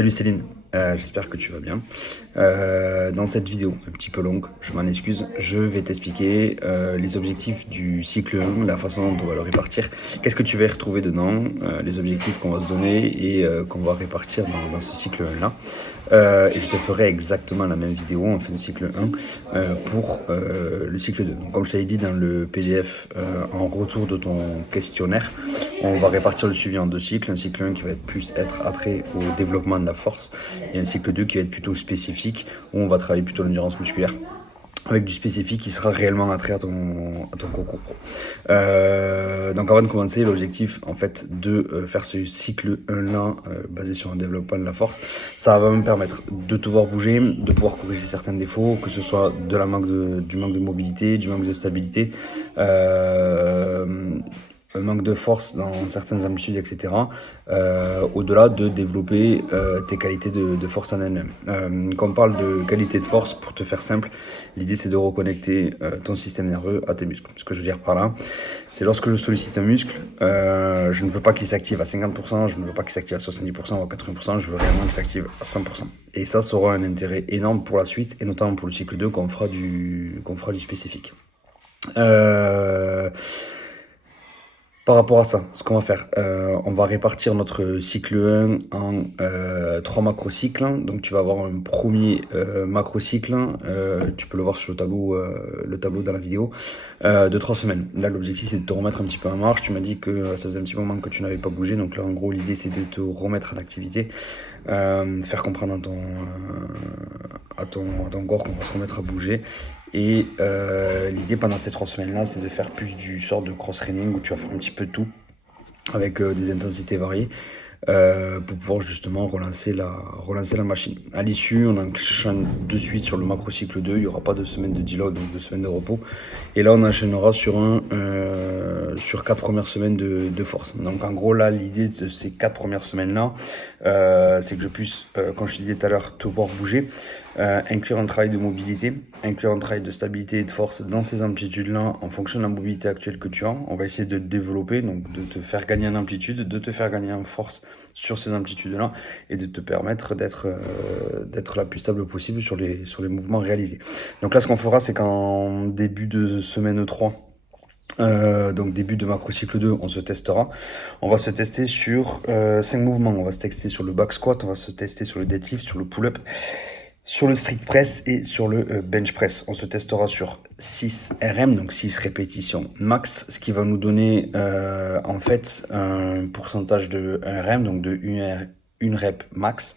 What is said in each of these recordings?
Salut Céline, j'espère que tu vas bien. Dans cette vidéo, un petit peu longue, je m'en excuse, je vais t'expliquer les objectifs du cycle 1, la façon dont on va le répartir, qu'est-ce que tu vas y retrouver dedans, les objectifs qu'on va se donner et qu'on va répartir dans ce cycle 1-là. Et je te ferai exactement la même vidéo en fin de cycle 1 pour le cycle 2. Donc, comme je t'avais dit dans le PDF en retour de ton questionnaire, on va répartir le suivi en deux cycles. Un cycle 1 qui va plus être attrait au développement de la force et un cycle 2 qui va être plutôt spécifique où on va travailler plutôt l'endurance musculaire avec du spécifique qui sera réellement attrait à ton concours pro. Donc avant de commencer, l'objectif en fait de faire ce cycle 1 là basé sur un développement de la force, ça va me permettre de te voir bouger, de pouvoir corriger certains défauts, que ce soit du manque de mobilité, du manque de stabilité, un manque de force dans certaines amplitudes, etc. Au-delà de développer tes qualités de force en elle-même. Quand on parle de qualité de force, pour te faire simple, l'idée c'est de reconnecter ton système nerveux à tes muscles. Ce que je veux dire par là, c'est lorsque je sollicite un muscle, je ne veux pas qu'il s'active à 50%, je ne veux pas qu'il s'active à 70% ou à 80%, je veux réellement qu'il s'active à 100%. Et ça aura un intérêt énorme pour la suite, et notamment pour le cycle 2 qu'on fera du spécifique. Par rapport à ça, ce qu'on va faire, on va répartir notre cycle 1 en 3 macrocycles. Donc tu vas avoir un premier macrocycle, tu peux le voir sur le tableau dans la vidéo, de 3 semaines. Là, l'objectif c'est de te remettre un petit peu en marche. Tu m'as dit que ça faisait un petit moment que tu n'avais pas bougé. Donc là, en gros, l'idée c'est de te remettre en activité, faire comprendre à ton corps qu'on va se remettre à bouger. Et l'idée pendant ces 3 semaines-là, c'est de faire plus du sort de cross-training où tu vas faire un petit peu de tout avec des intensités variées pour pouvoir justement relancer la machine. À l'issue, on enchaîne de suite sur le macro-cycle 2, il n'y aura pas de semaine de deload, donc 2 semaines de repos. Et là, on enchaînera sur 4 premières semaines de force. Donc en gros, là, l'idée de ces 4 premières semaines-là, c'est que je puisse, comme je te disais tout à l'heure, te voir bouger, inclure un travail de mobilité, inclure un travail de stabilité et de force dans ces amplitudes-là en fonction de la mobilité actuelle que tu as. On va essayer de te développer, donc de te faire gagner en amplitude, de te faire gagner en force sur ces amplitudes-là et de te permettre d'être la plus stable possible sur les mouvements réalisés. Donc là, ce qu'on fera, c'est qu'en début de semaine 3, donc début de macro-cycle 2, on se testera. On va se tester sur 5 mouvements. On va se tester sur le back squat, on va se tester sur le deadlift, sur le pull-up, sur le strict press et sur le bench press. On se testera sur 6 RM, donc 6 répétitions max, ce qui va nous donner en fait un pourcentage de 1 RM, donc de 1 rep max.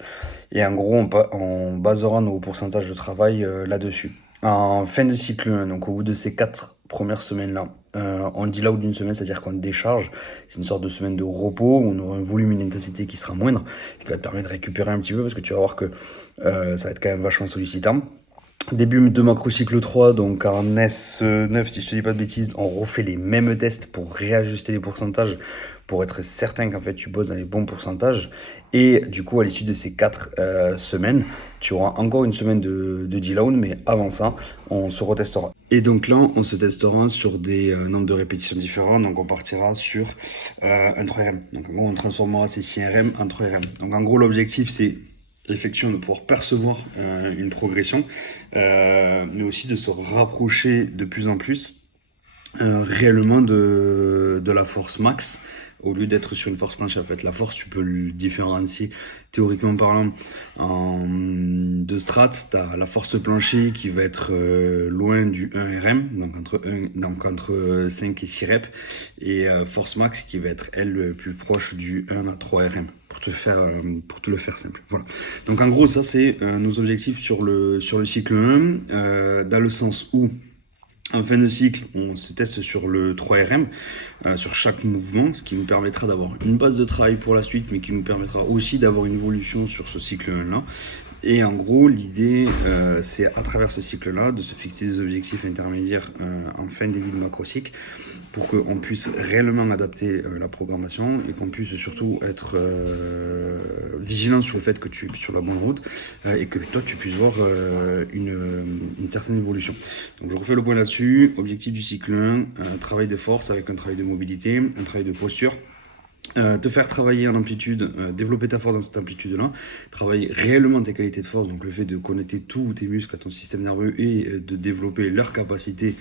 Et en gros, on basera nos pourcentages de travail là-dessus. En fin de cycle 1, donc au bout de ces 4 premières semaines-là, on dit là ou d'une semaine, c'est-à-dire qu'on décharge. C'est une sorte de semaine de repos où on aura un volume, une intensité qui sera moindre, ce qui va te permettre de récupérer un petit peu parce que tu vas voir que ça va être quand même vachement sollicitant. Début de macro-cycle 3, donc en S9, si je te dis pas de bêtises, on refait les mêmes tests pour réajuster les pourcentages, pour être certain qu'en fait tu bosses dans les bons pourcentages. Et du coup, à l'issue de ces 4 semaines, tu auras encore une semaine de deload, mais avant ça, on se retestera. Et donc là, on se testera sur des nombres de répétitions différents. Donc on partira sur un 3RM. Donc en gros, on transformera ces 6 RM en 3RM. Donc en gros, l'objectif, c'est effectivement de pouvoir percevoir une progression, mais aussi de se rapprocher de plus en plus réellement de la force max au lieu d'être sur une force plancher. En fait, la force, tu peux le différencier théoriquement parlant en deux strates. Tu as la force plancher qui va être loin du 1 RM, donc entre 5 et 6 reps, et force max qui va être, elle, plus proche du 1 à 3 RM, pour te le faire simple. Voilà. Donc en gros, ça, c'est nos objectifs sur le cycle 1, dans le sens où en fin de cycle, on se teste sur le 3RM, sur chaque mouvement, ce qui nous permettra d'avoir une base de travail pour la suite, mais qui nous permettra aussi d'avoir une évolution sur ce cycle 1-là. Et en gros, l'idée, c'est à travers ce cycle-là, de se fixer des objectifs intermédiaires en fin début de macro-cycle, pour qu'on puisse réellement adapter la programmation et qu'on puisse surtout être vigilant sur le fait que tu es sur la bonne route et que toi, tu puisses voir une certaine évolution. Donc, je refais le point là-dessus. Objectif du cycle 1, travail de force avec un travail de mobilité, un travail de posture. Te faire travailler en amplitude, développer ta force dans cette amplitude-là, travailler réellement tes qualités de force, donc le fait de connecter tous tes muscles à ton système nerveux et de développer leur capacité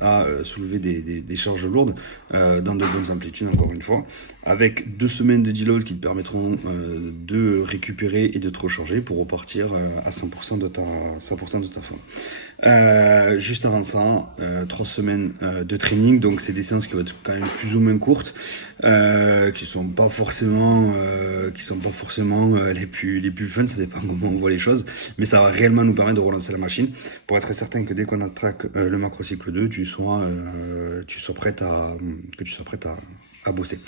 à soulever des charges lourdes dans de bonnes amplitudes, encore une fois, avec 2 semaines de deload qui te permettront de récupérer et de te recharger pour repartir à 100% de ta, 100% de ta forme. Juste avant ça, 3 semaines de training, donc c'est des séances qui vont être quand même plus ou moins courtes, qui sont pas forcément les plus fun, ça dépend comment on voit les choses, mais ça va réellement nous permettre de relancer la machine pour être certain que dès qu'on attaque le macrocycle 2, tu sois prête à bosser.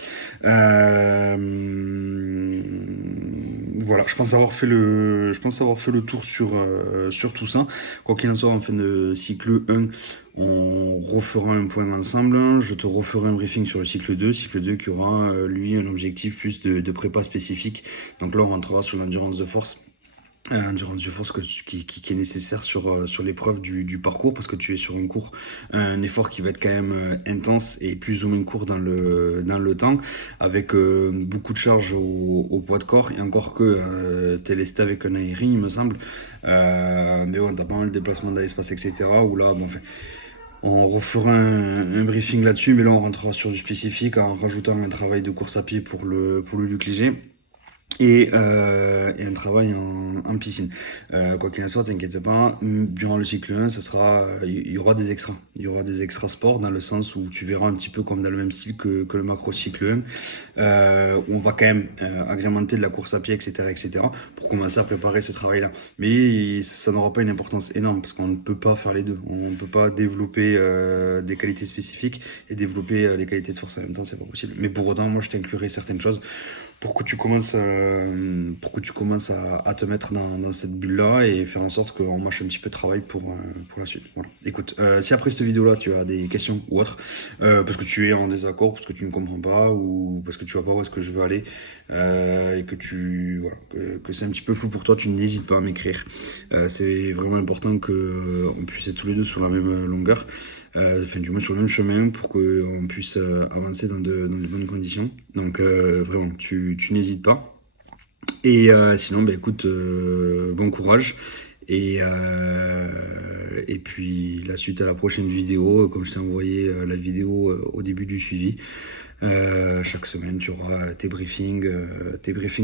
Euh, voilà, je pense avoir fait le tour sur tout ça. Quoi qu'il en soit, en fin de cycle 1, on refera un point ensemble. Je te referai un briefing sur le cycle 2. Cycle 2 qui aura, lui, un objectif plus de prépa spécifique. Donc là, on rentrera sur l'endurance de force. Endurance de force qui est nécessaire sur l'épreuve du parcours parce que tu es sur un effort qui va être quand même intense et plus ou moins court dans le temps avec beaucoup de charge au poids de corps et encore que t'es lesté avec un aérien il me semble. Mais bon, t'as pas mal de déplacements dans l'espace etc où là bon, enfin, on refera un briefing là-dessus mais là on rentrera sur du spécifique en rajoutant un travail de course à pied pour le Luc Léger et un travail en piscine. Quoi qu'il en soit, t'inquiète pas, durant le cycle 1, il y aura des extras. Il y aura des extras sport dans le sens où tu verras un petit peu comme dans le même style que le macro cycle 1, où on va quand même agrémenter de la course à pied, etc., etc., pour commencer à préparer ce travail-là. Mais ça n'aura pas une importance énorme parce qu'on ne peut pas faire les deux. On ne peut pas développer des qualités spécifiques et développer les qualités de force en même temps, c'est pas possible. Mais pour autant, moi, je t'inclurai certaines choses pour que tu commences à te mettre dans cette bulle-là et faire en sorte qu'on mâche un petit peu de travail pour la suite. Voilà. Écoute, si après cette vidéo-là, tu as des questions ou autres, parce que tu es en désaccord, parce que tu ne comprends pas, ou parce que tu vois pas où est-ce que je veux aller, et voilà, que c'est un petit peu flou pour toi, tu n'hésites pas à m'écrire. C'est vraiment important qu'on puisse être tous les deux sur la même longueur, enfin du moins sur le même chemin pour qu'on puisse avancer dans de bonnes conditions. Donc vraiment, tu n'hésites pas. Et sinon, bah, écoute, bon courage. Et puis la suite à la prochaine vidéo, comme je t'ai envoyé la vidéo au début du suivi. Chaque semaine, tu auras tes briefings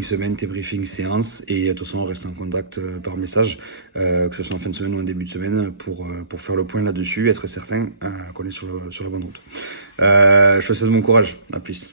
semaine, tes briefings séances. Et de toute façon, on reste en contact par message, que ce soit en fin de semaine ou en début de semaine, pour faire le point là-dessus, être certain qu'on est sur la bonne route. Je te souhaite bon courage. À plus.